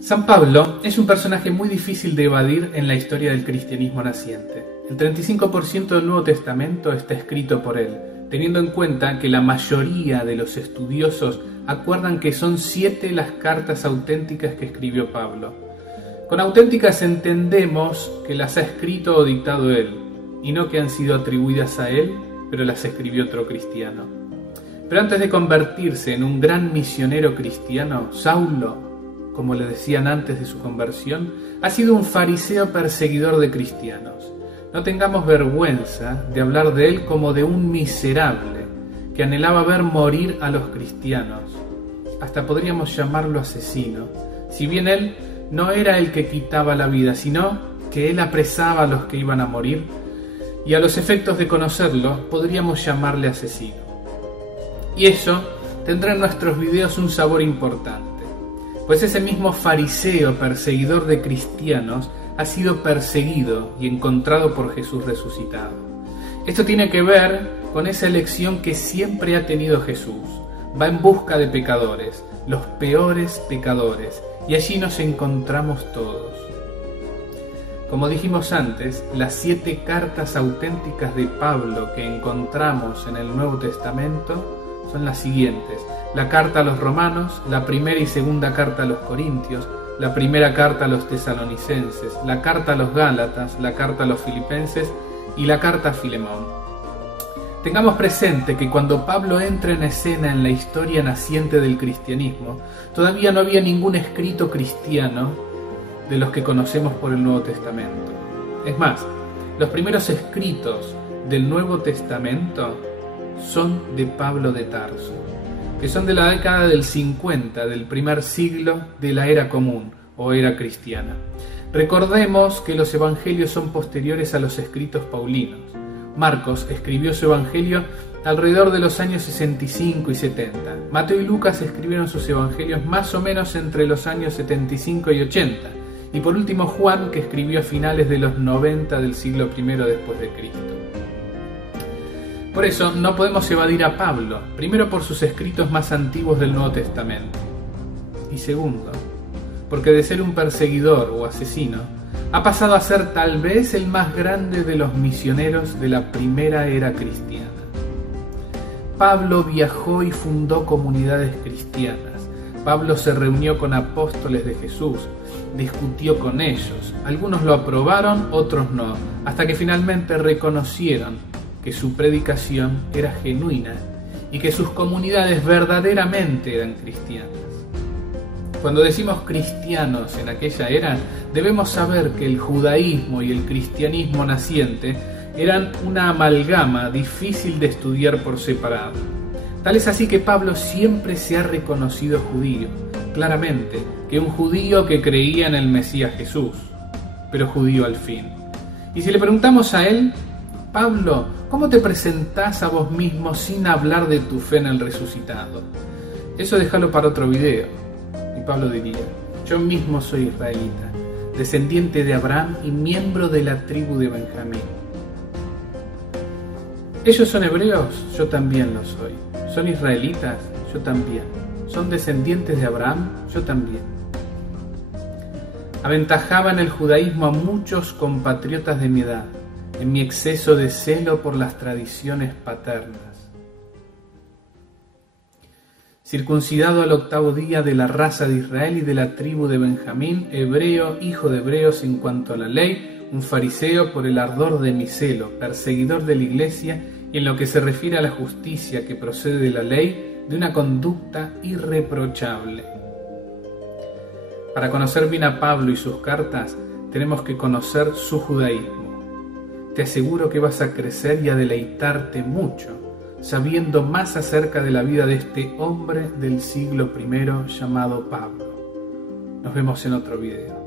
San Pablo es un personaje muy difícil de evadir en la historia del cristianismo naciente. El 35% del Nuevo Testamento está escrito por él, teniendo en cuenta que la mayoría de los estudiosos acuerdan que son 7 las cartas auténticas que escribió Pablo. Con auténticas entendemos que las ha escrito o dictado él, y no que han sido atribuidas a él, pero las escribió otro cristiano. Pero antes de convertirse en un gran misionero cristiano, Saulo, como le decían antes de su conversión, ha sido un fariseo perseguidor de cristianos. No tengamos vergüenza de hablar de él como de un miserable que anhelaba ver morir a los cristianos. Hasta podríamos llamarlo asesino, si bien él no era el que quitaba la vida, sino que él apresaba a los que iban a morir, y a los efectos de conocerlo podríamos llamarle asesino. Y eso tendrá en nuestros videos un sabor importante, pues ese mismo fariseo perseguidor de cristianos ha sido perseguido y encontrado por Jesús resucitado. Esto tiene que ver con esa elección que siempre ha tenido Jesús. Va en busca de pecadores, los peores pecadores, y allí nos encontramos todos. Como dijimos antes, las 7 cartas auténticas de Pablo que encontramos en el Nuevo Testamento son las siguientes: la carta a los romanos, la primera y segunda carta a los corintios, la primera carta a los tesalonicenses, la carta a los gálatas, la carta a los filipenses y la carta a Filemón. Tengamos presente que cuando Pablo entra en escena en la historia naciente del cristianismo, todavía no había ningún escrito cristiano de los que conocemos por el Nuevo Testamento. Es más, los primeros escritos del Nuevo Testamento son de Pablo de Tarso, que son de la década del 50 del primer siglo de la era común o era cristiana. Recordemos que los evangelios son posteriores a los escritos paulinos. Marcos escribió su evangelio alrededor de los años 65 y 70. Mateo y Lucas escribieron sus evangelios más o menos entre los años 75 y 80. Y por último Juan, que escribió a finales de los 90 del siglo I después de Cristo. Por eso no podemos evadir a Pablo, primero por sus escritos más antiguos del Nuevo Testamento, y segundo, porque de ser un perseguidor o asesino, ha pasado a ser tal vez el más grande de los misioneros de la primera era cristiana. Pablo viajó y fundó comunidades cristianas. Pablo se reunió con apóstoles de Jesús, discutió con ellos. Algunos lo aprobaron, otros no, hasta que finalmente reconocieron que su predicación era genuina y que sus comunidades verdaderamente eran cristianas. Cuando decimos cristianos en aquella era, debemos saber que el judaísmo y el cristianismo naciente eran una amalgama difícil de estudiar por separado. Tal es así que Pablo siempre se ha reconocido judío, claramente, que un judío que creía en el Mesías Jesús, pero judío al fin. Y si le preguntamos a él: Pablo, ¿cómo te presentás a vos mismo sin hablar de tu fe en el resucitado? Eso déjalo para otro video. Y Pablo diría: yo mismo soy israelita, descendiente de Abraham y miembro de la tribu de Benjamín. ¿Ellos son hebreos? Yo también lo soy. ¿Son israelitas? Yo también. ¿Son descendientes de Abraham? Yo también. Aventajaba en el judaísmo a muchos compatriotas de mi edad, en mi exceso de celo por las tradiciones paternas. Circuncidado al 8º día, de la raza de Israel y de la tribu de Benjamín, hebreo, hijo de hebreos en cuanto a la ley, un fariseo por el ardor de mi celo, perseguidor de la iglesia, y en lo que se refiere a la justicia que procede de la ley, de una conducta irreprochable. Para conocer bien a Pablo y sus cartas, tenemos que conocer su judaísmo. Te aseguro que vas a crecer y a deleitarte mucho sabiendo más acerca de la vida de este hombre del siglo I llamado Pablo. Nos vemos en otro video.